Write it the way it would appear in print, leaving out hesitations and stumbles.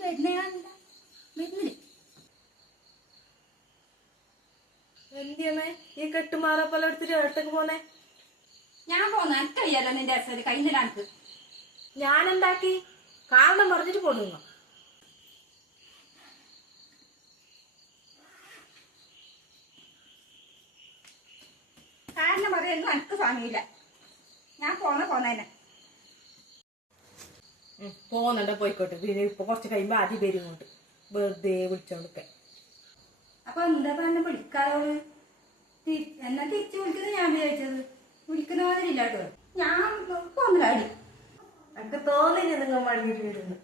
വരുന്നില്ല. എന്തിയമ്മേ ഈ കെട്ടുമാറപ്പോലെ എടുത്തിട്ട് ഏട്ടക്ക് പോന്നെ? ഞാൻ പോന്ന എനിക്കയ്യല്ല നിന്റെ അച്ഛന് കഴിഞ്ഞിടാനക്ക്. ഞാനെന്താക്കി? കാരണം പറഞ്ഞിട്ട് പോടുന്നു. കാരണം പറയുന്നു എനിക്ക് സമയമില്ല. ഞാൻ പോന്നേനെ. പോന്നുണ്ട പോയിക്കോട്ടെ. പിന്നെ ഇപ്പൊ കുറച്ച് കഴിയുമ്പോ ആദ്യം വരും ഇങ്ങോട്ട് വെറുതെ വിളിച്ചോണ്ടിരിക്കാൻ. അപ്പൊ എന്താ പറഞ്ഞ വിളിക്കാതോള്? എന്നാ തിരിച്ചു വിളിക്കുന്നത് ഞാൻ വിചാരിച്ചത്. വിളിക്കുന്ന മാതിരി ഇല്ലാട്ടോ. ഞാൻ പോന്നില്ല. എനിക്ക് തോന്നില്ല നിങ്ങൾ മടങ്ങിട്ട് വരുന്നു.